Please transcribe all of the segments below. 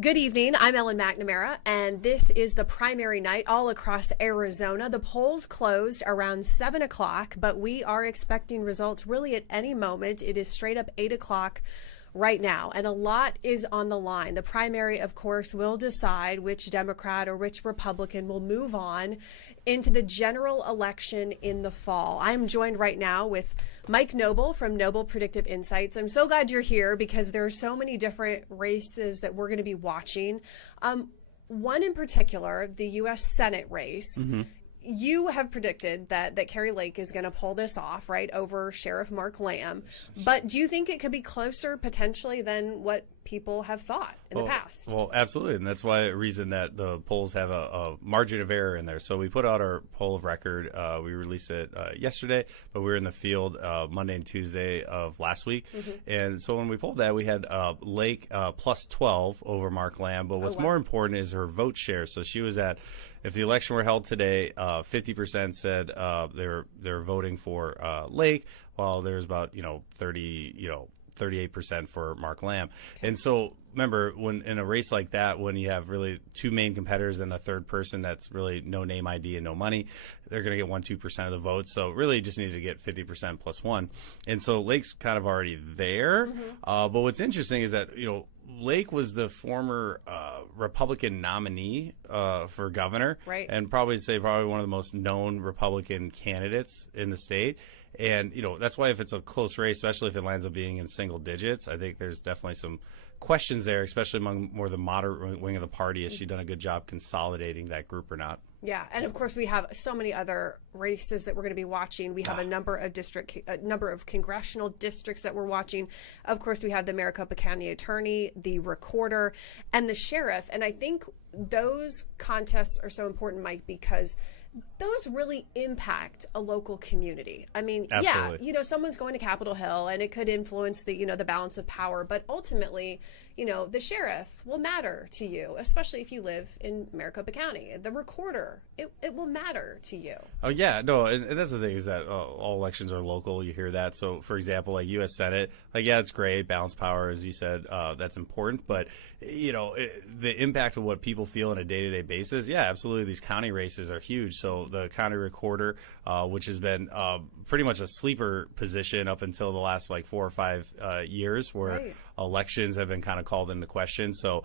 Good evening. I'm Ellen McNamara, and this is the primary night all across Arizona. The polls closed around 7 o'clock, but we are expecting results really at any moment. It is straight up 8 o'clock right now, and a lot is on the line. The primary, of course, will decide which Democrat or which Republican will move on into the general election in the fall. I'm joined right now with Mike Noble from Noble Predictive Insights. I'm so glad you're here because there are so many different races that we're going to be watching. One in particular, the U.S. Senate race. You have predicted that Kari Lake is going to pull this off, right, over Sheriff Mark Lamb. But do you think it could be closer potentially than what people have thought in the past? Well, absolutely. And that's why the reason that the polls have a margin of error in there. So we put out our poll of record. We released it yesterday, but we were in the field Monday and Tuesday of last week. And so when we pulled that, we had Lake plus 12 over Mark Lamb. But what's more important is her vote share. So she was at, if the election were held today, 50% said they're voting for Lake, while there's about 38% for Mark Lamb. And so remember, when in a race like that, when you have really two main competitors and a third person that's really no name ID and no money, they're going to get 1-2% of the votes. So really just needed to get 50% plus one. And so Lake's kind of already there. But what's interesting is that, Lake was the former Republican nominee for governor, and probably one of the most known Republican candidates in the state. And that's why if it's a close race, especially if it lands up being in single digits, I think there's definitely some questions there, especially among more the moderate wing of the party. Has she done a good job consolidating that group or not? Yeah, and of course we have so many other races that we're going to be watching. We have a number of congressional districts that we're watching. Of course, we have the Maricopa County Attorney, the Recorder, and the Sheriff. And I think those contests are so important, Mike, because those really impact a local community. I mean, absolutely. Someone's going to Capitol Hill and it could influence the balance of power, but ultimately, the sheriff will matter to you, especially if you live in Maricopa County. The Recorder, it will matter to you. Oh, yeah. No, and that's the thing is that all elections are local. You hear that. So, for example, like U.S. Senate, it's great. Balanced power, as you said, that's important. But, the impact of what people feel on a day-to-day basis, absolutely. These county races are huge. So the county recorder, which has been pretty much a sleeper position up until the last 4 or 5 years, where elections have been kind of called into question. So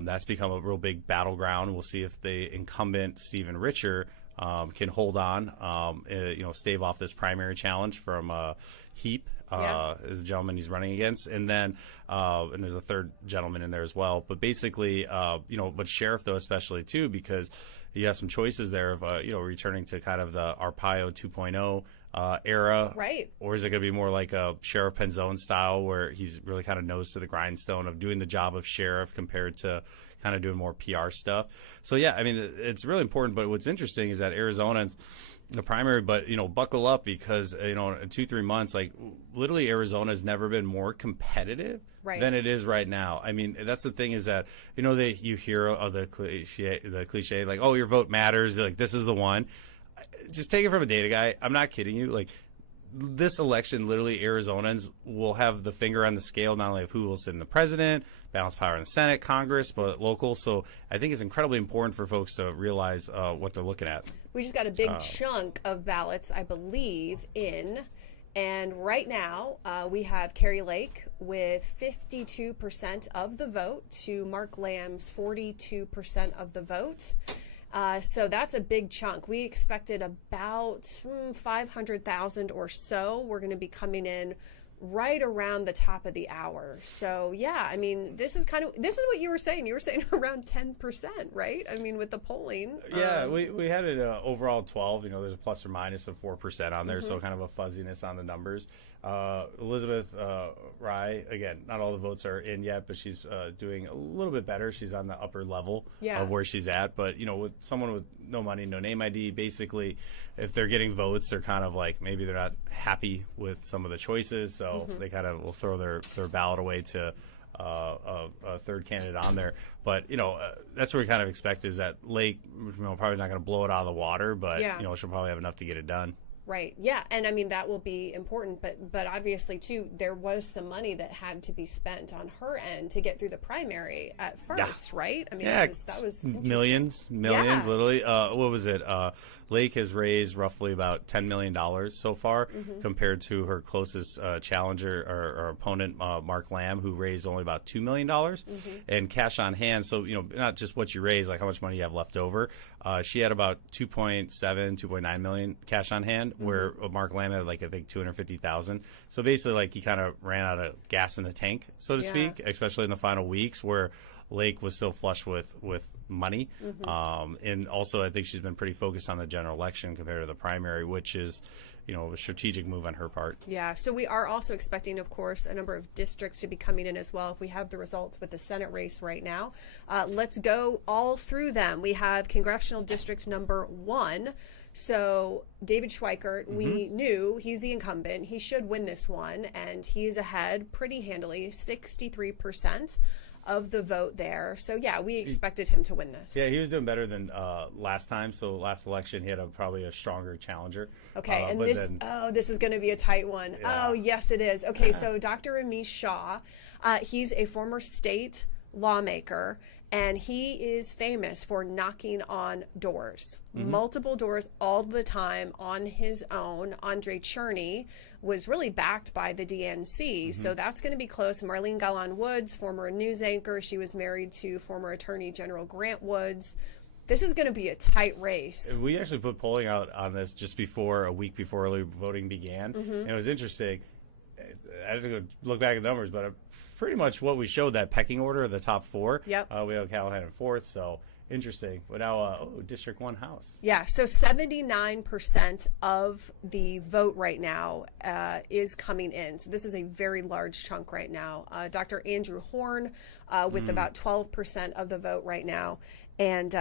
that's become a real big battleground. We'll see if the incumbent Stephen Richer can hold on, stave off this primary challenge from Heap. Is the gentleman he's running against, and then and there's a third gentleman in there as well. But basically, but sheriff though especially too, because you have some choices there of returning to kind of the Arpaio 2.0 era, right? Or is it going to be more like a Sheriff Penzone style, where he's really kind of nose to the grindstone of doing the job of sheriff compared to kind of doing more PR stuff? So it's really important. But what's interesting is that Arizona's the primary, but buckle up, because in 2-3 months, literally Arizona has never been more competitive than it is right now. I mean, that's the thing is that you hear the cliche like, oh, your vote matters, like this is the one. Just take it from a data guy. I'm not kidding you. This election, literally Arizonans will have the finger on the scale, not only of who will sit in the president, balance power in the Senate, Congress, but local. So I think it's incredibly important for folks to realize what they're looking at. We just got a big chunk of ballots, I believe, in. And right now, we have Kari Lake with 52% of the vote to Mark Lamb's 42% of the vote. So that's a big chunk. We expected about 500,000 or so. We're going to be coming in right around the top of the hour. So this is what you were saying. You were saying around 10%, right? I mean, with the polling. Yeah, we had it overall 12. There's a plus or minus of 4% on there, so kind of a fuzziness on the numbers. Elizabeth Rye, again, not all the votes are in yet, but she's doing a little bit better. She's on the upper level of where she's at. But, with someone with no money, no name ID, basically, if they're getting votes, they're kind of maybe they're not happy with some of the choices. So they kind of will throw their ballot away to a third candidate on there. But, that's what we kind of expect is that Lake, probably not going to blow it out of the water, but, she'll probably have enough to get it done. Right. Yeah. And I mean, that will be important, but obviously too, there was some money that had to be spent on her end to get through the primary at first, right? I mean, Yeah, that was millions, yeah. literally. What was it? Lake has raised roughly about $10 million so far, compared to her closest challenger or opponent, Mark Lamb, who raised only about $2 million. And cash on hand, so, not just what you raise, like how much money you have left over. She had about 2.9 million cash on hand, where Mark Lamb had, like, I think 250,000. So basically, like, he kind of ran out of gas in the tank, so to speak, especially in the final weeks, where Lake was still flush with money. And also, I think she's been pretty focused on the general election compared to the primary, which is, a strategic move on her part. Yeah, so we are also expecting, of course, a number of districts to be coming in as well. If we have the results with the Senate race right now, let's go all through them. We have Congressional District number 1. So David Schweikert, we knew he's the incumbent. He should win this one, and he is ahead pretty handily, 63% of the vote there. So yeah, we expected him to win this. Yeah, he was doing better than last time. So last election, he had probably a stronger challenger. Okay, and this is going to be a tight one. Yeah. Oh, yes, it is. Okay, so Dr. Ramesh Shah, he's a former state lawmaker, and he is famous for knocking on doors, multiple doors all the time on his own. Andre Cherney was really backed by the DNC, so that's going to be close. Marlene Gallan Woods, former news anchor, she was married to former Attorney General Grant Woods. This is going to be a tight race. We actually put polling out on this just a week before early voting began, and it was interesting. I have to go look back at the numbers, but pretty much what we showed, that pecking order of the top 4. Yep. We have Callahan in 4th, so interesting. But now, District 1 House. Yeah, so 79% of the vote right now is coming in. So this is a very large chunk right now. Dr. Andrew Horn with about 12% of the vote right now. And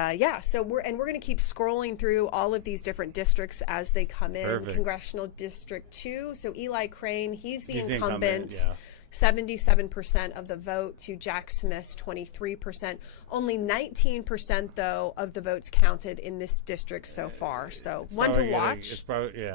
so we're going to keep scrolling through all of these different districts as they come in. Perfect. Congressional District 2. So Eli Crane, he's the The incumbent. yeah. 77% of the vote to Jack Smith's 23%. Only 19%, though, of the votes counted in this district so far. So one to watch. It's probably,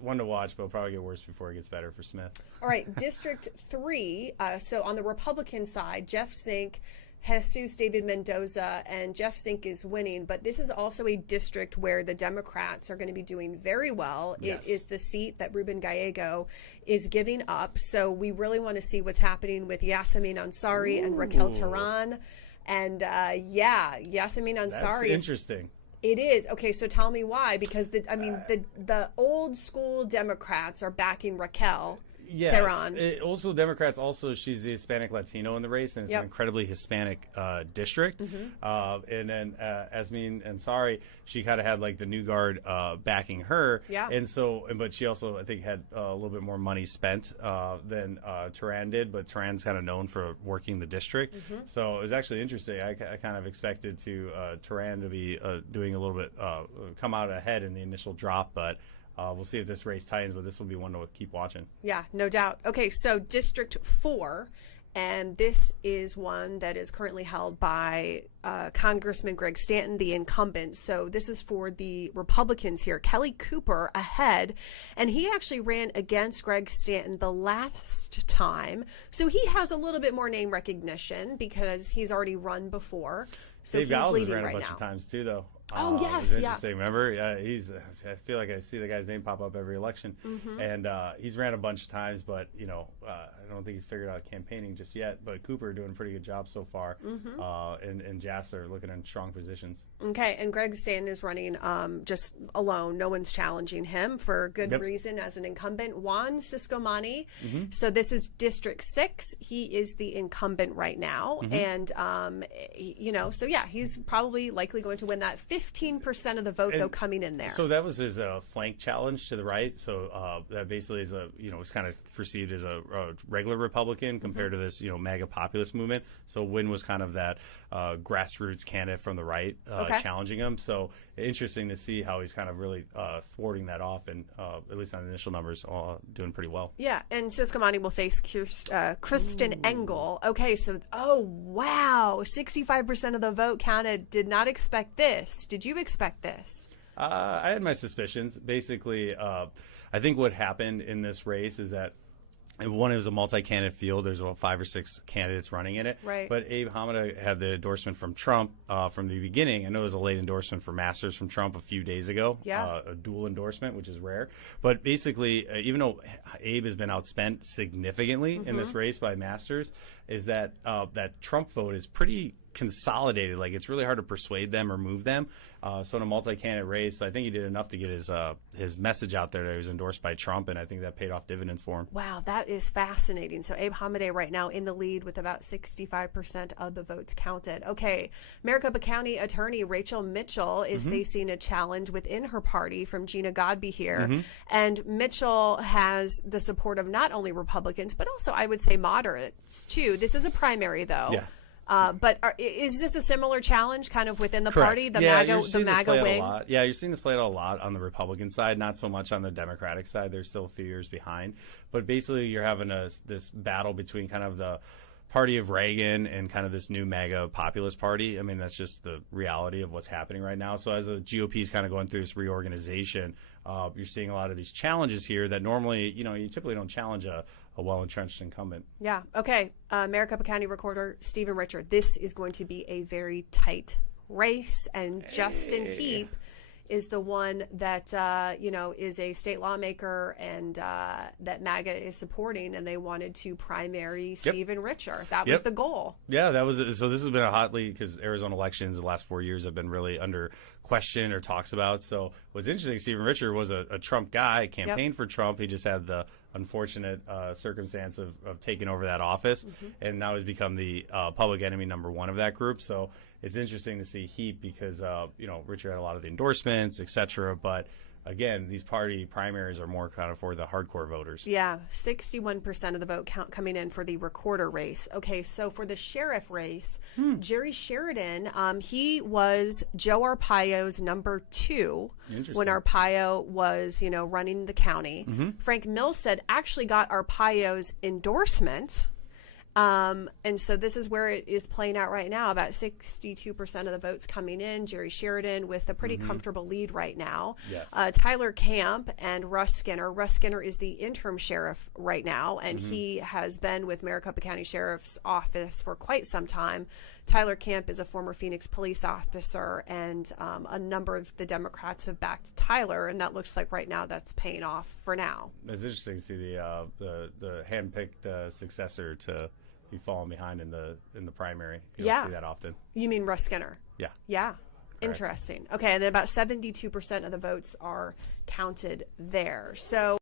one to watch, but it'll probably get worse before it gets better for Smith. All right, District 3. So on the Republican side, Jeff Zink, Jesus David Mendoza, and Jeff Zink is winning, but this is also a district where the Democrats are going to be doing very well. Yes. It is the seat that Ruben Gallego is giving up, so we really want to see what's happening with Yasemin Ansari and Raquel Tehran. And Yasemin Ansari. That's interesting. It is. Okay, so tell me why, because the old school Democrats are backing Raquel. Yes. Tehran. Old school Democrats also, she's the Hispanic Latino in the race, and it's an incredibly Hispanic district. And then Yasemin Ansari, she kind of had like the New Guard backing her. Yeah. And so, but she also, I think, had a little bit more money spent than Tehran did, but Tehran's kind of known for working the district. So it was actually interesting. I kind of expected Tehran to be doing a little bit, come out ahead in the initial drop, but we'll see if this race tightens, but this will be one to keep watching. Yeah, no doubt. Okay, so District 4, and this is one that is currently held by Congressman Greg Stanton, the incumbent. So this is for the Republicans here. Kelly Cooper ahead, and he actually ran against Greg Stanton the last time. So he has a little bit more name recognition because he's already run before. So Dave he's Gallows leading ran right a bunch now. of times too, though. Oh, yes, it was yeah. interesting. Remember? Yeah, I feel like I see the guy's name pop up every election, and he's ran a bunch of times, but I don't think he's figured out campaigning just yet. But Cooper doing a pretty good job so far, and Jass are looking in strong positions. Okay, and Greg Stanton is running just alone. No one's challenging him for good reason as an incumbent. Juan Ciscomani. So this is District 6. He is the incumbent right now, and so yeah, he's probably likely going to win that. 15% of the vote, though, coming in there. So that was his flank challenge to the right. So that basically is was kind of perceived as a regular Republican compared to this, MAGA populist movement. So Wynn was kind of that grassroots candidate from the right challenging him. So interesting to see how he's kind of really thwarting that off, and at least on the initial numbers, doing pretty well. Yeah, and Ciscomani will face Kristen Engel. Okay, so, wow, 65% of the vote counted. Did not expect this. Did you expect this? I had my suspicions. Basically, I think what happened in this race is that one, it was a multi-candidate field. There's about 5 or 6 candidates running in it. Right. But Abe Hamada had the endorsement from Trump from the beginning. I know there was a late endorsement for Masters from Trump a few days ago. Yeah. A dual endorsement, which is rare. But basically, even though Abe has been outspent significantly in this race by Masters, is that that Trump vote is pretty consolidated. Like, it's really hard to persuade them or move them. So in a multi-candidate race, I think he did enough to get his message out there that he was endorsed by Trump, and I think that paid off dividends for him. Wow, that is fascinating. So Abe Hamadeh right now in the lead with about 65% of the votes counted. Okay, Maricopa County Attorney Rachel Mitchell is facing a challenge within her party from Gina Godby here. And Mitchell has the support of not only Republicans, but also, I would say, moderates, too. This is a primary, though. Yeah. But is this a similar challenge kind of within the Correct. party, the You're MAGA wing? seeing this played out a lot on the Republican side, not so much on the Democratic side. They're still a few years behind. But basically, you're having this battle between kind of the party of Reagan and kind of this new MAGA populist party. I mean, that's just the reality of what's happening right now. So as the GOP is kind of going through this reorganization, you're seeing a lot of these challenges here that normally, you typically don't challenge a well-entrenched incumbent. Yeah. Okay. Maricopa County Recorder Stephen Richard. This is going to be a very tight race, and Justin Heap is the one that is a state lawmaker and that MAGA is supporting, and they wanted to primary Stephen Richard. That was the goal. Yeah, that was so. This has been a hot lead because Arizona elections the last 4 years have been really under question or talks about. So what's interesting, Stephen Richard was a Trump guy, campaigned for Trump. He just had the unfortunate circumstance of taking over that office, and now has become the public enemy #1 of that group. So it's interesting to see Heap because Richard had a lot of the endorsements, etc. But again, these party primaries are more kind of for the hardcore voters. Yeah, 61% of the vote count coming in for the recorder race. Okay, so for the sheriff race, Jerry Sheridan, he was Joe Arpaio's #2 when Arpaio was, running the county. Frank Milstead actually got Arpaio's endorsement. And so this is where it is playing out right now. About 62% of the votes coming in. Jerry Sheridan with a pretty comfortable lead right now. Yes. Tyler Camp and Russ Skinner. Russ Skinner is the interim sheriff right now, and he has been with Maricopa County Sheriff's Office for quite some time. Tyler Camp is a former Phoenix police officer, and a number of the Democrats have backed Tyler, and that looks like right now that's paying off for now. It's interesting to see the handpicked successor to be falling behind in the primary. You don't see that often. You mean Russ Skinner? Yeah. Yeah. Interesting. Okay, and then about 72% of the votes are counted there. So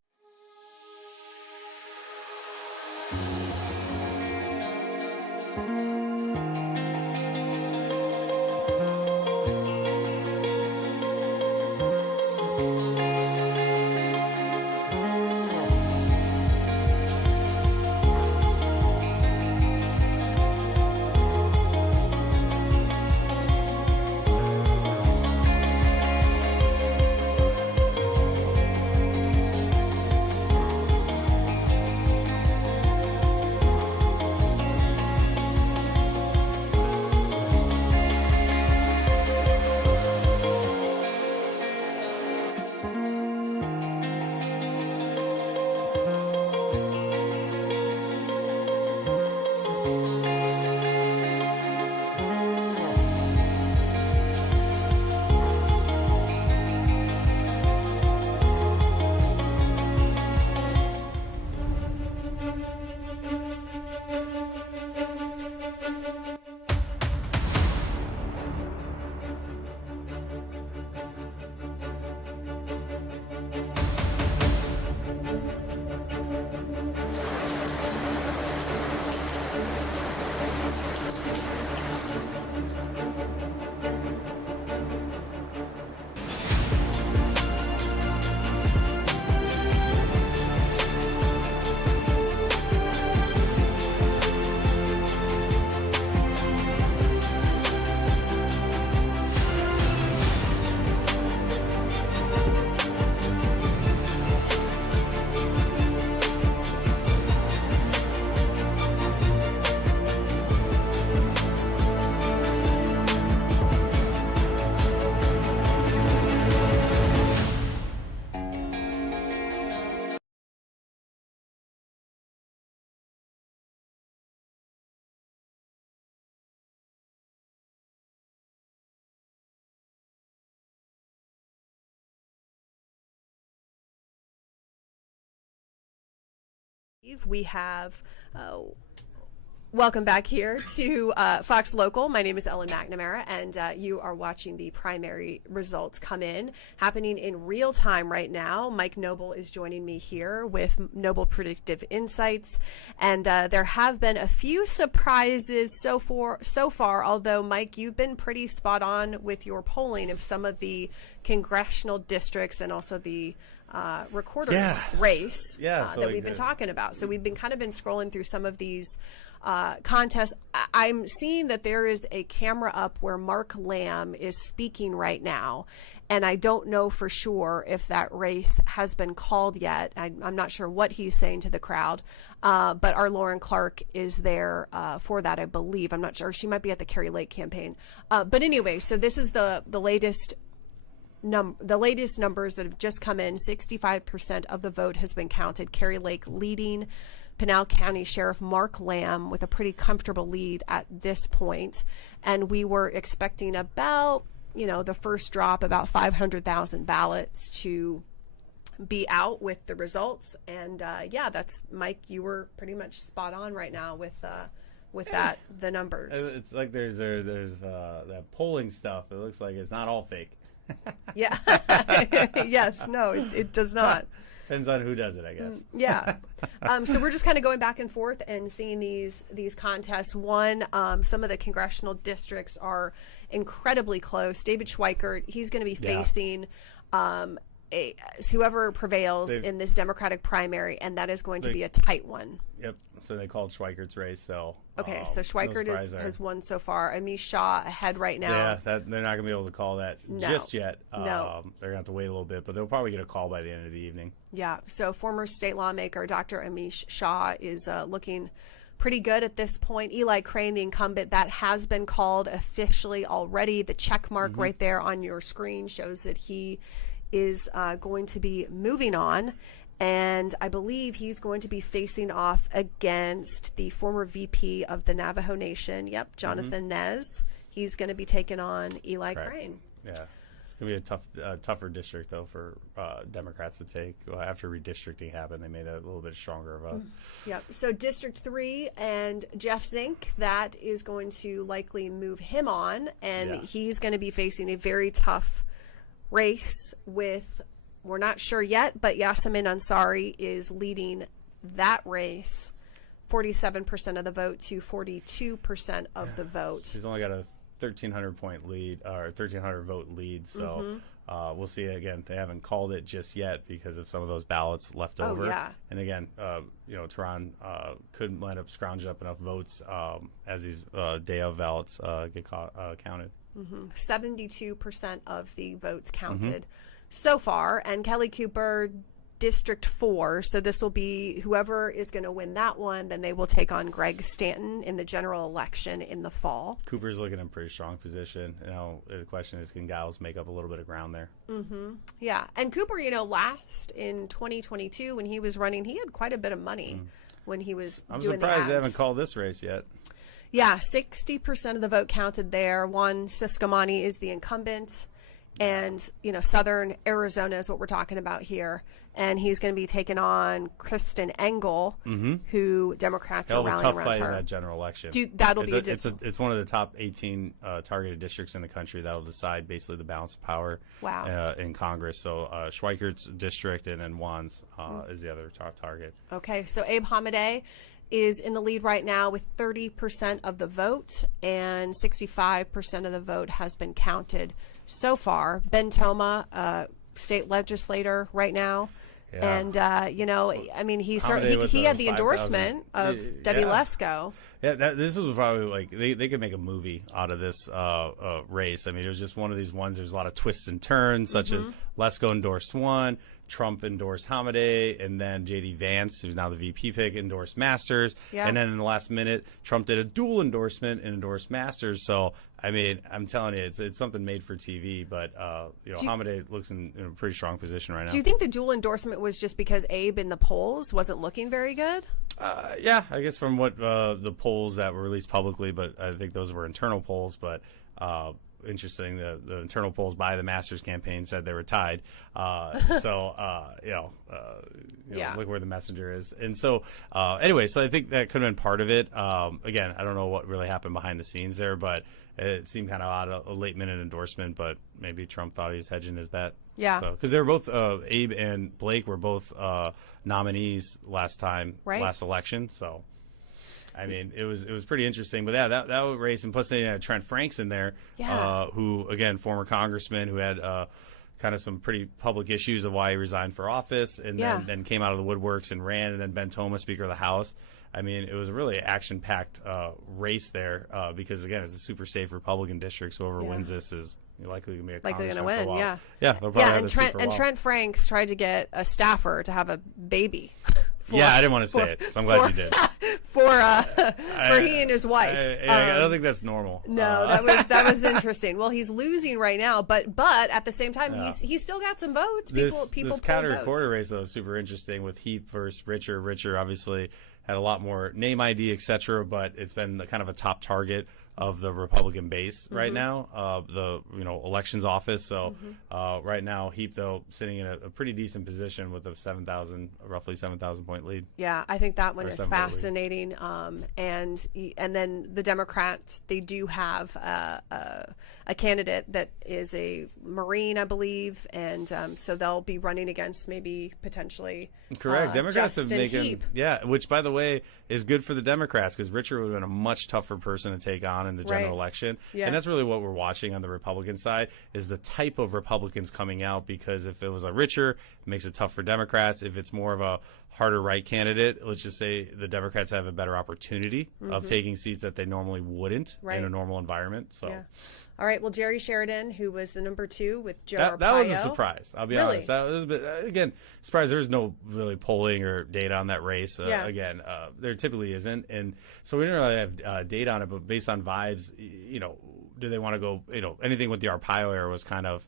We have welcome back here to Fox Local. My name is Ellen McNamara, and you are watching the primary results come in, happening in real time right now. Mike Noble is joining me here with Noble Predictive Insights, and there have been a few surprises so far, although, Mike, you've been pretty spot on with your polling of some of the congressional districts and also the recorder's race that we've been talking about. So we've been scrolling through some of these contests. I'm seeing that there is a camera up where Mark Lamb is speaking right now, and I don't know for sure if that race has been called yet. I'm not sure what he's saying to the crowd, but our Lauren Clark is there for that, I believe. I'm not sure. She might be at the Carrie Lake campaign. But anyway, so this is the latest numbers that have just come in. 65% of the vote has been counted. Carrie Lake leading Pinal County Sheriff Mark Lamb with a pretty comfortable lead at this point. And we were expecting about, the first drop, about 500,000 ballots to be out with the results. And that's, Mike, you were pretty much spot on right now with that, the numbers. It's like there's that polling stuff. It looks like it's not all fake. Yeah. Yes. No, it does not. Depends on who does it, I guess. Yeah. So we're just kind of going back and forth and seeing these contests. Some of the congressional districts are incredibly close. David Schweikert, he's going to be facing whoever prevails in this Democratic primary, and that is going to be a tight one. Yep. So they called Schweikert's race. So so Schweikert has won so far. Amish Shah ahead right now. Yeah, they're not going to be able to call that just yet. No. They're going to have to wait a little bit, but they'll probably get a call by the end of the evening. Yeah. So former state lawmaker Dr. Amish Shah is looking pretty good at this point. Eli Crane, the incumbent, that has been called officially already. The check mark right there on your screen shows that he is going to be moving on, and I believe he's going to be facing off against the former VP of the Navajo Nation, Jonathan Nez. He's going to be taking on Eli Crane. Yeah, it's going to be a tougher district, though, for Democrats to take. After redistricting happened, they made a little bit stronger of a... Yep, so District 3 and Jeff Zink, that is going to likely move him on, and he's going to be facing a very tough race with, we're not sure yet, but Yasemin Ansari is leading that race, 47% of the vote to 42% of the vote. She's only got a 1,300 point lead, or 1,300 vote lead, so we'll see. Again, they haven't called it just yet because of some of those ballots left over. And again, Tehran couldn't end up scrounging up enough votes as these day of ballots get counted. 72% of the votes counted so far, and Kelly Cooper, District 4, so this will be whoever is going to win that one, then they will take on Greg Stanton in the general election in the fall. Cooper's looking in pretty strong position. The question is, can Giles make up a little bit of ground there? Yeah, and Cooper, last in 2022 when he was running, he had quite a bit of money when he was doing the ads. I'm surprised they haven't called this race yet. Yeah, 60% of the vote counted there. Juan Ciscomani is the incumbent, and Southern Arizona is what we're talking about here, and he's going to be taking on Kristen Engel, who Democrats are rallying around her. Tough fight in that general election. It's one of the top 18 targeted districts in the country that'll decide basically the balance of power in Congress. So Schweikert's district and then Juan's is the other top target. Okay, so Abe Hamadeh is in the lead right now with 30% of the vote, and 65% of the vote has been counted so far. Ben Toma, state legislator right now. And, he had the endorsement of Debbie Lesko. Yeah, this was probably like they could make a movie out of this race. I mean, it was just one of these ones. There's a lot of twists and turns, such as Lesko endorsed one, Trump endorsed Hamadeh, and then J.D. Vance, who's now the VP pick, endorsed Masters. And then in the last minute, Trump did a dual endorsement and endorsed Masters. So, I mean, I'm telling you, it's something made for TV. But, Hamadeh looks in a pretty strong position right now. Do you think the dual endorsement was just because Abe in the polls wasn't looking very good? Yeah, I guess from what the polls that were released publicly, but I think those were internal polls. But interesting. The internal polls by the Masters campaign said they were tied. Look where the messenger is. And so anyway, so I think that could have been part of it. Again, I don't know what really happened behind the scenes there, but it seemed kind of odd, a late minute endorsement, but maybe Trump thought he was hedging his bet. Yeah. Because they were both, Abe and Blake were both nominees last election. So, I mean, it was pretty interesting. But yeah, that race, and plus they had Trent Franks in there, who, again, former congressman who had kind of some pretty public issues of why he resigned for office, and then came out of the woodworks and ran, and then Ben Thomas, Speaker of the House. I mean, it was a really action-packed race there because, again, it's a super safe Republican district, so whoever wins this is likely going to be a likely going to win. Yeah, they'll probably have and Trent Franks tried to get a staffer to have a baby. I didn't want to say it, so I'm glad you did. For he and his wife. I don't think that's normal. No, that was interesting. Well, he's losing right now, but at the same time, he's still got some votes. People this counter-recorder race, though, is super interesting with Heap versus Richer. Richer, obviously, had a lot more name ID, etc., but it's been kind of a top target of the Republican base right now, the elections office. So right now, Heap, though, sitting in a pretty decent position with a roughly 7,000 point lead. Yeah, I think that one is fascinating. And then the Democrats, they do have a candidate that is a Marine, I believe, and so they'll be running against maybe potentially. Correct. Democrats have making Heap. Which, by the way, is good for the Democrats because Richard would have been a much tougher person to take on in the general election. Yeah. And that's really what we're watching on the Republican side is the type of Republicans coming out, because if it was a Richer, it makes it tough for Democrats. If it's more of a harder right candidate, let's just say the Democrats have a better opportunity of taking seats that they normally wouldn't in a normal environment. So. Yeah. All right. Well, Jerry Sheridan, who was the number 2 with Joe Arpaio. That was a surprise. I'll be honest. That was a bit, again, surprise. There's no really polling or data on that race. Again, there typically isn't, and so we don't really have data on it. But based on vibes, do they want to go? Anything with the Arpaio era was kind of,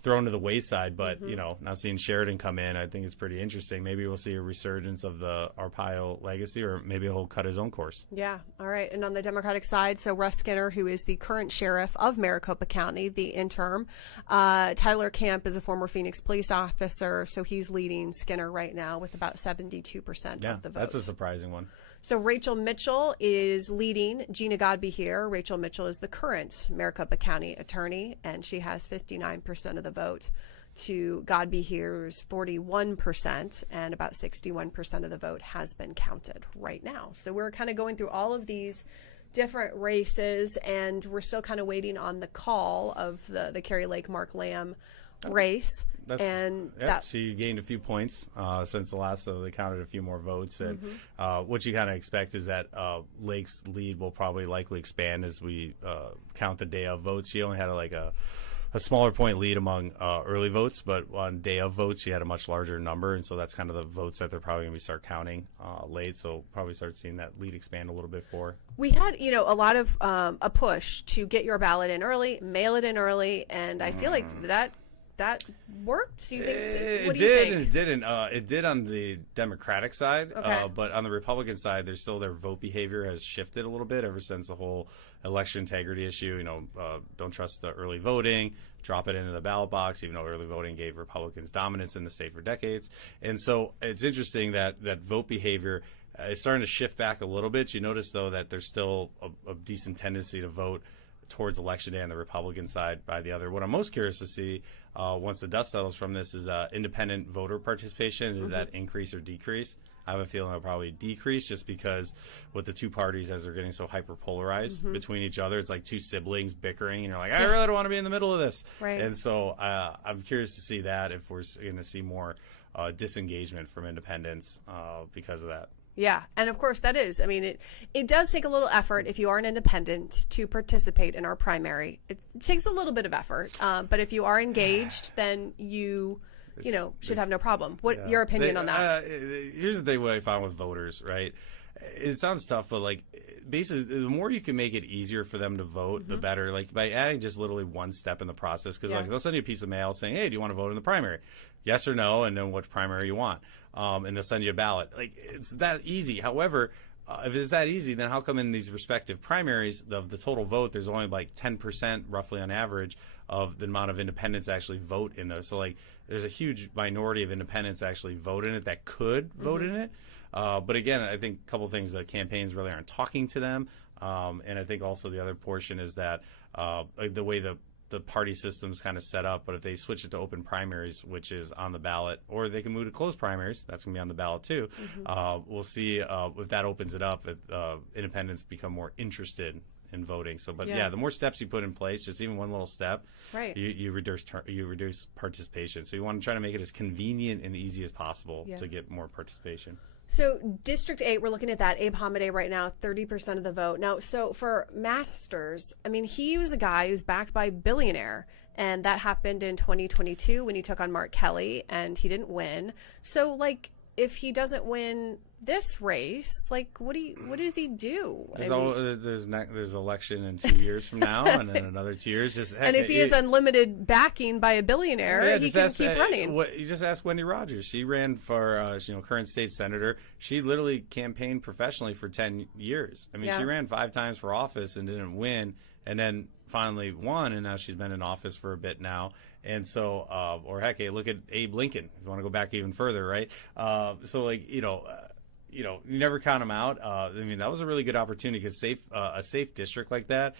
thrown to the wayside. But now seeing Sheridan come in, I think it's pretty interesting. Maybe we'll see a resurgence of the Arpaio legacy, or maybe he'll cut his own course. Yeah. All right. And on the Democratic side, so Russ Skinner, who is the current sheriff of Maricopa County, the interim. Tyler Camp is a former Phoenix police officer, so he's leading Skinner right now with about 72% of the vote. That's a surprising one. So Rachel Mitchell is leading Gina Godbehere. Rachel Mitchell is the current Maricopa County attorney, and she has 59% of the vote to Godbehere's 41%, and about 61% of the vote has been counted right now. So we're kind of going through all of these different races, and we're still kind of waiting on the call of the Kerry Lake Mark Lamb race. She gained a few points since the last, so they counted a few more votes. And what you kind of expect is that Lake's lead will probably likely expand as we count the day of votes. She only had a smaller point lead among early votes, but on day of votes, she had a much larger number, and so that's kind of the votes that they're probably going to start counting late. So probably start seeing that lead expand a little bit for. We had, a lot of a push to get your ballot in early, mail it in early, and I feel like that worked. Do you think? It did, and it didn't. It did on the Democratic side, but on the Republican side, their vote behavior has shifted a little bit ever since the whole election integrity issue. Don't trust the early voting, drop it into the ballot box, even though early voting gave Republicans dominance in the state for decades. And so it's interesting that vote behavior is starting to shift back a little bit. You notice, though, that there's still a decent tendency to vote towards Election Day on the Republican side by the other. What I'm most curious to see once the dust settles from this is independent voter participation. Did that increase or decrease? I have a feeling it'll probably decrease just because with the two parties, as they're getting so hyper-polarized between each other, it's like two siblings bickering, and you're like, I really don't want to be in the middle of this. Right. And so I'm curious to see that, if we're going to see more disengagement from independents because of that. Yeah, and of course that is. I mean, it does take a little effort if you are an independent to participate in our primary. It takes a little bit of effort, but if you are engaged, then you should have no problem. What your opinion on that? Here's the thing: what I found with voters, right? It sounds tough, but basically, the more you can make it easier for them to vote, the better. By adding just literally one step in the process, because they'll send you a piece of mail saying, "Hey, do you want to vote in the primary? Yes or no?" And then what primary you want. And they'll send you a ballot. It's that easy. However, if it's that easy, then how come in these respective primaries of the total vote, there's only like 10% roughly on average of the amount of independents actually vote in those? So like there's a huge minority of independents actually vote in it that could vote in it. But again, I think a couple of things, the campaigns really aren't talking to them. And I think also the other portion is that the way the party system's kind of set up, but if they switch it to open primaries, which is on the ballot, or they can move to closed primaries, that's going to be on the ballot too. We'll see if that opens it up, if independents become more interested in voting. So, but yeah, the more steps you put in place, just even one little step, right, you reduce participation. So you want to try to make it as convenient and easy as possible to get more participation. So District 8, we're looking at that. Abe Hamadeh right now, 30% of the vote. Now, so for Masters, I mean, he was a guy who's backed by a billionaire, and that happened in 2022 when he took on Mark Kelly, and he didn't win. So, like, if he doesn't win this race, like, what does he do? There's election in 2 years from now, and then another 2 years. And if he has unlimited backing by a billionaire, he can keep running. You just ask Wendy Rogers. She ran for current state senator. She literally campaigned professionally for 10 years. I mean, she ran 5 times for office and didn't win, and then finally won, and now she's been in office for a bit now. And so, or heck, hey, look at Abe Lincoln. If you want to go back even further, right? So, like, you never count them out. I mean, that was a really good opportunity because a safe district like that.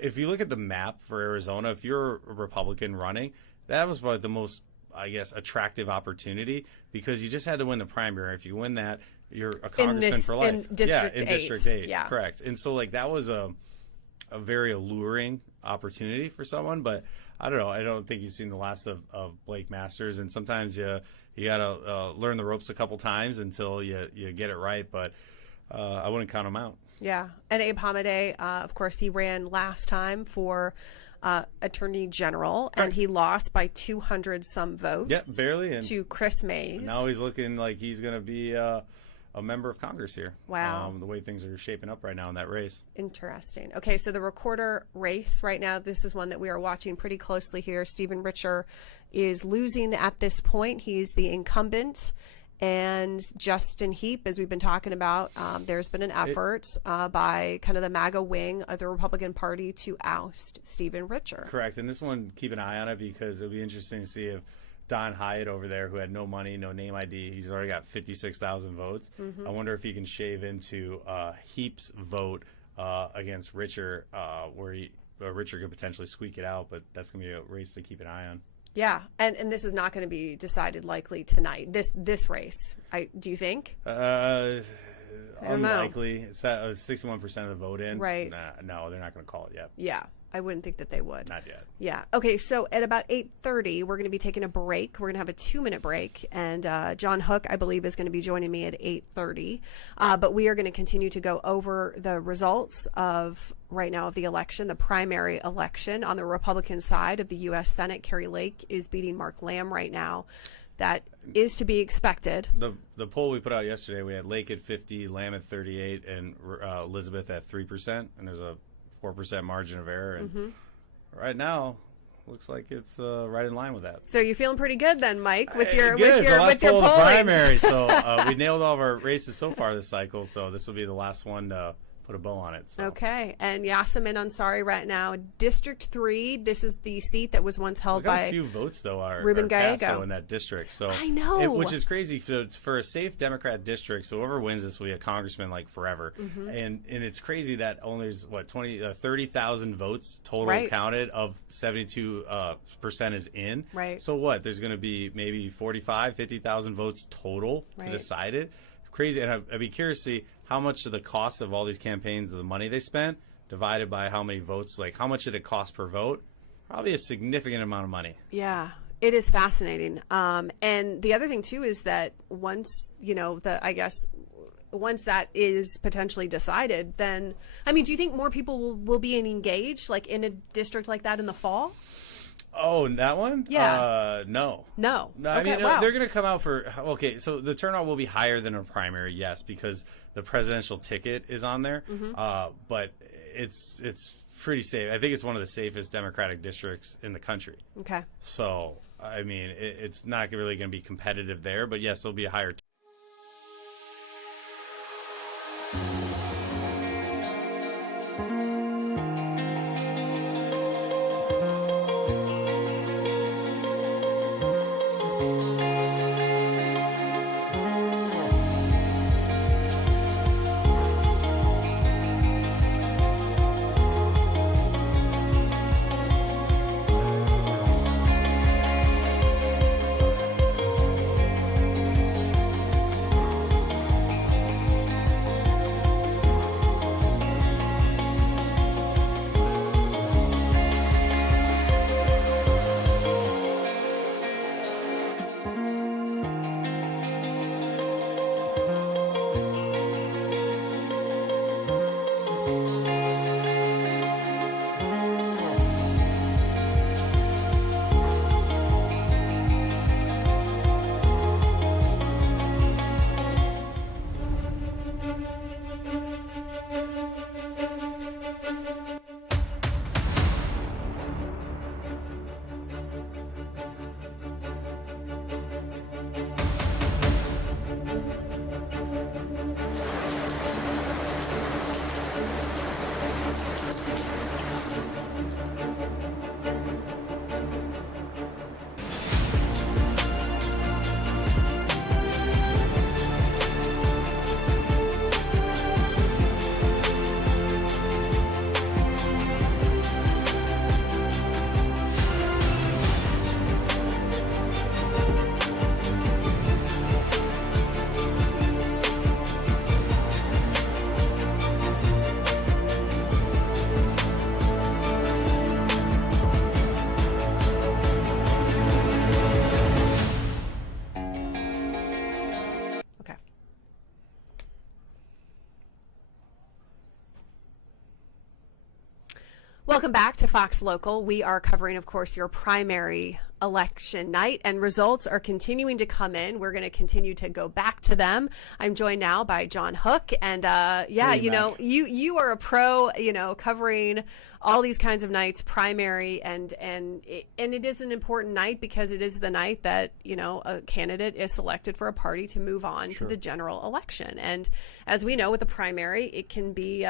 If you look at the map for Arizona, if you're a Republican running, that was probably the most, I guess, attractive opportunity because you just had to win the primary. If you win that, you're a congressman for life. In District 8. District 8. Yeah, correct. And so, like, that was a very alluring opportunity for someone, but I don't know. I don't think you've seen the last of Blake Masters, and sometimes you got to learn the ropes a couple times until you get it right, but I wouldn't count him out. Yeah, and Abe Hamadeh, of course, he ran last time for Attorney General, and he lost by 200-some votes. Yeah, barely. To Chris Mays. Now he's looking like he's going to be a member of Congress here. Wow. The way things are shaping up right now in that race. Interesting. Okay, so the recorder race right now, this is one that we are watching pretty closely here. Stephen Richer is losing at this point. He's the incumbent. And Justin Heap, as we've been talking about, there's been an effort by kind of the MAGA wing of the Republican Party to oust Stephen Richer. Correct. And this one, keep an eye on it because it'll be interesting to see if Don Hyatt over there, who had no money, no name ID, he's already got 56,000 votes. I wonder if he can shave into Heap's vote against Richer, where Richer could potentially squeak it out, but that's going to be a race to keep an eye on. Yeah, and this is not going to be decided likely tonight. This race, do you think? Unlikely. It's 61% of the vote in. Right. No, they're not going to call it yet. Yeah, I wouldn't think that they would. Not yet. Yeah. Okay, so at about 8:30, we're going to be taking a break. We're going to have a 2-minute break, and John Hook, I believe, is going to be joining me at 8:30. But we are going to continue to go over the results of right now of the election, the primary election on the Republican side of the U.S. Senate. Carrie Lake is beating Mark Lamb right now. That is to be expected. The poll we put out yesterday, we had Lake at 50, Lamb at 38, and Elizabeth at 3%, and there's a 4% margin of error, and right now looks like it's right in line with that. So you're feeling pretty good then, Mike, with your good. with your with your polling. The primary. So we nailed all of our races so far this cycle. So this will be the last one to put a bow on it. So. Okay, and Yasemin Ansari right now, District 3. This is the seat that was once held by a few votes though are Ruben Gallego in that district. So I know, which is crazy for a safe Democrat district. So whoever wins this will be a congressman like forever. And it's crazy that only there's 30,000 votes total counted of 72% is in. Right. So what? There's going to be maybe 50,000 votes total to decide it. Crazy, and I'd be curious to see how much of the cost of all these campaigns, of the money they spent, divided by how many votes, like how much did it cost per vote? Probably a significant amount of money. Yeah, it is fascinating. And the other thing too is that once once that is potentially decided, then I mean, do you think more people will be engaged, like in a district like that in the fall? Oh, that one? Yeah. No. I mean, they're going to come out for, so the turnout will be higher than a primary, yes, because the presidential ticket is on there. But it's pretty safe. I think it's one of the safest Democratic districts in the country. Okay. So, I mean, it's not really going to be competitive there, but yes, there'll be a higher Welcome back to Fox Local. We are covering, of course, your primary election night, and results are continuing to come in. We're going to continue to go back to them. I'm joined now by John Hook, and Hey, you know, Mac. you are a pro, you know, covering all these kinds of nights, primary, and it is an important night because it is the night that, you know, a candidate is selected for a party to move on to the general election. And as we know, with the primary, it can be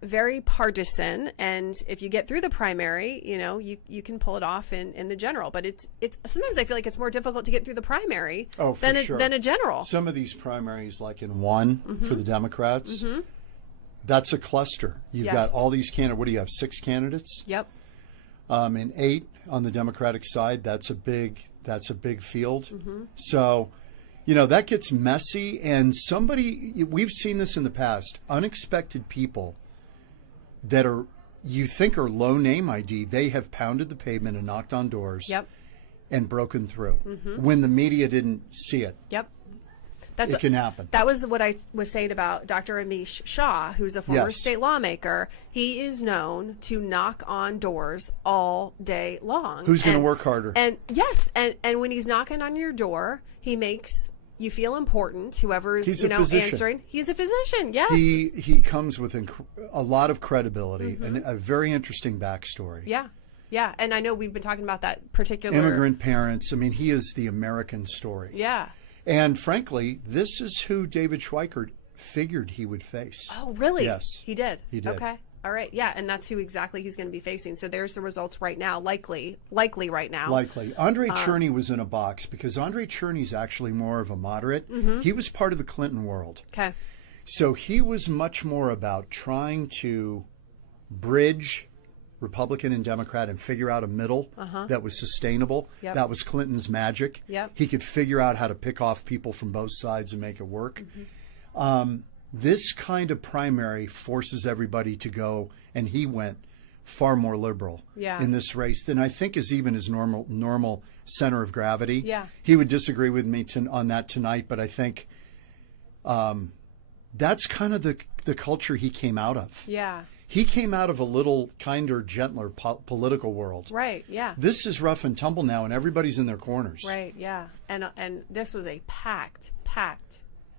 very partisan, and if you get through the primary, you know, you can pull it off in the general. But it's sometimes I feel like it's more difficult to get through the primary than a general. Some of these primaries, like in one for the Democrats, that's a cluster. You've got all these candidates. What do you have? 6 candidates. Yep. And 8 on the Democratic side. That's a big field. So, you know, that gets messy, and we've seen this in the past, unexpected people that you think are low name ID, they have pounded the pavement and knocked on doors and broken through when the media didn't see it. Yep. It can happen. That was what I was saying about Dr. Amish Shah, who's a former state lawmaker. He is known to knock on doors all day long. Who's going to work harder? And yes, and when he's knocking on your door, he makes you feel important. Whoever's answering, he's a physician. Yes, he comes with a lot of credibility and a very interesting backstory. Yeah, and I know we've been talking about that particular immigrant parents. I mean, he is the American story. Yeah, and frankly, this is who David Schweikert figured he would face. Oh, really? Yes, he did. He did. Okay. All right, yeah, and that's who exactly he's going to be facing. So there's the results right now, likely right now. Likely. Andre Cherney was in a box because Andre Cherney's actually more of a moderate. He was part of the Clinton world. Okay. So he was much more about trying to bridge Republican and Democrat and figure out a middle that was sustainable. That was Clinton's magic. He could figure out how to pick off people from both sides and make it work. This kind of primary forces everybody to go, and he went far more liberal in this race than I think is even his normal center of gravity. He would disagree with me on that tonight, but I think that's kind of the culture he came out of. He came out of a little kinder, gentler political world. Right, yeah. This is rough and tumble now, and everybody's in their corners. Right, yeah. And this was a packed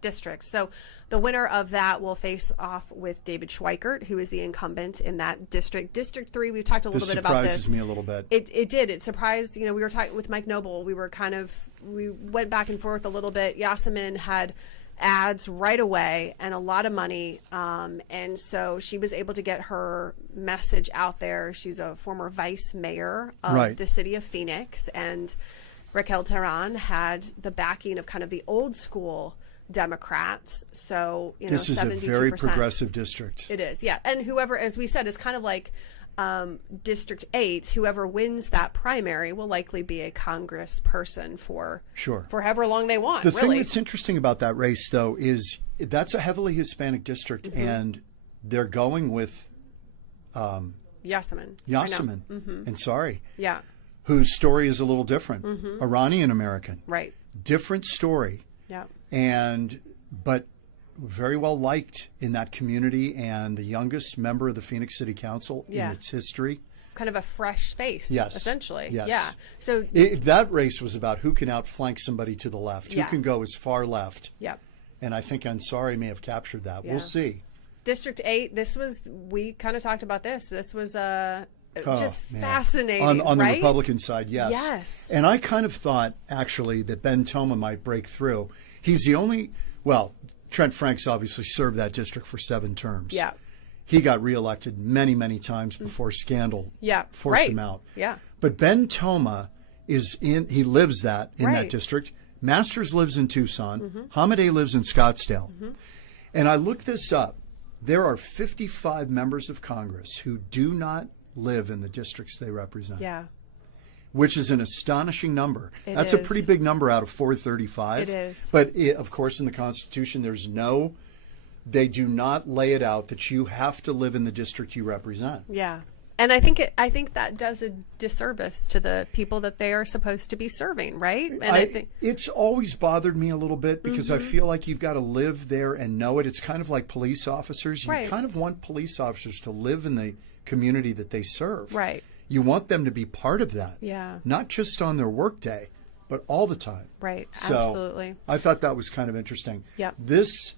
district. So the winner of that will face off with David Schweikert, who is the incumbent in that district. District 3, we've talked a little bit about this. This surprises me a little bit. It did. It surprised, you know, we were talking with Mike Noble. We went back and forth a little bit. Yasemin had ads right away and a lot of money. And so she was able to get her message out there. She's a former vice mayor of the city of Phoenix. And Raquel Tehran had the backing of kind of the old school Democrats. So, you know, this is 72%. a very progressive district. It is, yeah. And whoever, as we said, is kind of like District 8, whoever wins that primary will likely be a Congress person for however long they want. The thing that's interesting about that race, though, is that's a heavily Hispanic district, and they're going with Yasemin. Ansari. Yeah. Whose story is a little different. Iranian American. Right. Different story. Yeah. But very well liked in that community, and the youngest member of the Phoenix City Council in its history. Kind of a fresh face, essentially. Yes. Yeah. So that race was about who can outflank somebody to the left, who can go as far left. Yeah. And I think Ansari may have captured that. We'll see. District 8, we kind of talked about this. This was just fascinating. On the right? Republican side, yes. Yes. And I kind of thought, actually, that Ben Toma might break through. He's the only, Trent Franks obviously served that district for 7 terms. Yeah. He got reelected many, many times before scandal forced him out. Yeah. But Ben Toma he lives in that district. Masters lives in Tucson. Hamadeh lives in Scottsdale. And I looked this up. There are 55 members of Congress who do not live in the districts they represent. Yeah. Which is an astonishing number. That's a pretty big number out of 435. It is. But of course, in the Constitution, they do not lay it out that you have to live in the district you represent. Yeah. And I think that does a disservice to the people that they are supposed to be serving, right? And I think it's always bothered me a little bit because I feel like you've got to live there and know it. It's kind of like police officers. You kind of want police officers to live in the community that they serve. Right. You want them to be part of that. Yeah. Not just on their work day, but all the time. Right. So Absolutely. I thought that was kind of interesting. Yep. This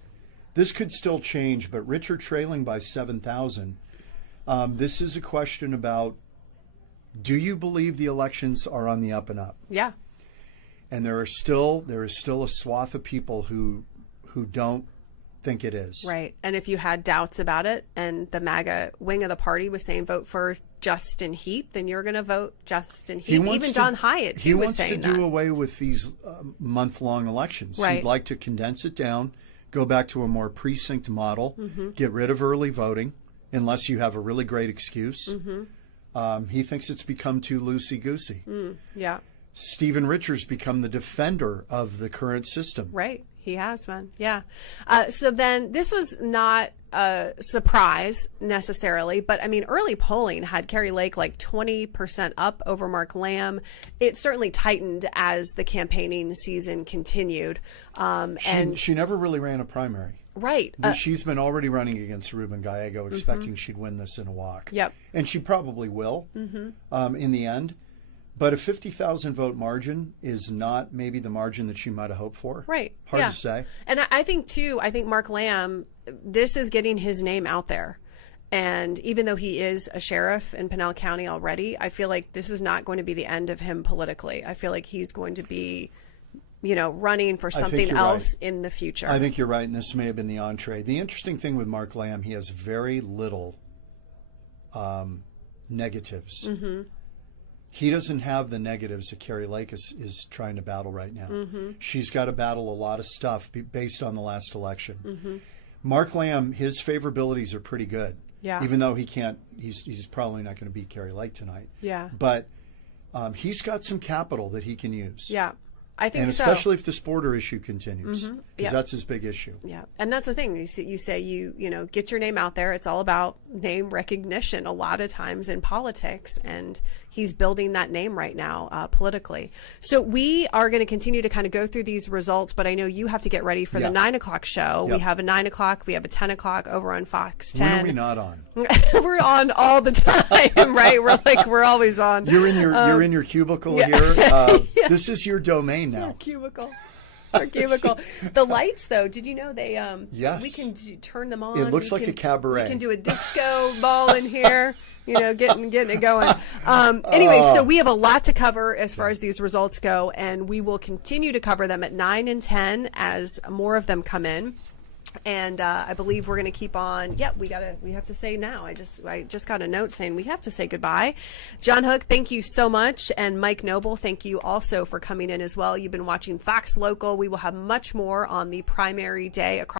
could still change, but Richard trailing by 7,000. This is a question about, do you believe the elections are on the up and up? Yeah. And there is still a swath of people who don't think it is. Right. And if you had doubts about it and the MAGA wing of the party was saying vote for Justin Heap, then you're going to vote Justin Heap. Even John Hyatt too was saying that. He wants to do away with these month-long elections. Right. He'd like to condense it down, go back to a more precinct model, get rid of early voting, unless you have a really great excuse. He thinks it's become too loosey-goosey. Yeah. Stephen Richards become the defender of the current system. Right. He has been. Yeah. So then this was not a surprise necessarily, but I mean, early polling had Kari Lake like 20% up over Mark Lamb. It certainly tightened as the campaigning season continued. And she never really ran a primary. Right. She's been already running against Ruben Gallego, expecting she'd win this in a walk. Yep. And she probably will in the end. But a 50,000 vote margin is not maybe the margin that she might have hoped for. Right. Hard to say. And I think, too, Mark Lamb, this is getting his name out there. And even though he is a sheriff in Pinal County already, I feel like this is not going to be the end of him politically. I feel like he's going to be, running for something else in the future. I think you're right, and this may have been the entree. The interesting thing with Mark Lamb, he has very little negatives. He doesn't have the negatives that Kari Lake is trying to battle right now. She's got to battle a lot of stuff based on the last election. Mark Lamb, his favorabilities are pretty good. Yeah. Even though he's probably not going to beat Kari Lake tonight. Yeah. But he's got some capital that he can use. Yeah. I think and especially if this border issue continues, because that's his big issue. Yeah, and that's the thing. You say you get your name out there. It's all about name recognition a lot of times in politics, and he's building that name right now politically. So we are going to continue to kind of go through these results, but I know you have to get ready for the 9 o'clock show. We have a 9 o'clock. We have a 10 o'clock over on Fox 10. When are we not on? We're on all the time, right? We're always on. You're in your cubicle here. This is your domain now. Our cubicle. It's our cubicle. The lights, though, did you know they? Yes. We can turn them on. It looks like a cabaret. We can do a disco ball in here. Getting it going. Anyway, so we have a lot to cover as far as these results go, and we will continue to cover them at 9 and 10 as more of them come in. And I believe we're going to keep on. Yeah, we have to say now. I just got a note saying we have to say goodbye. John Hook, thank you so much. And Mike Noble, thank you also for coming in as well. You've been watching Fox Local. We will have much more on the primary day across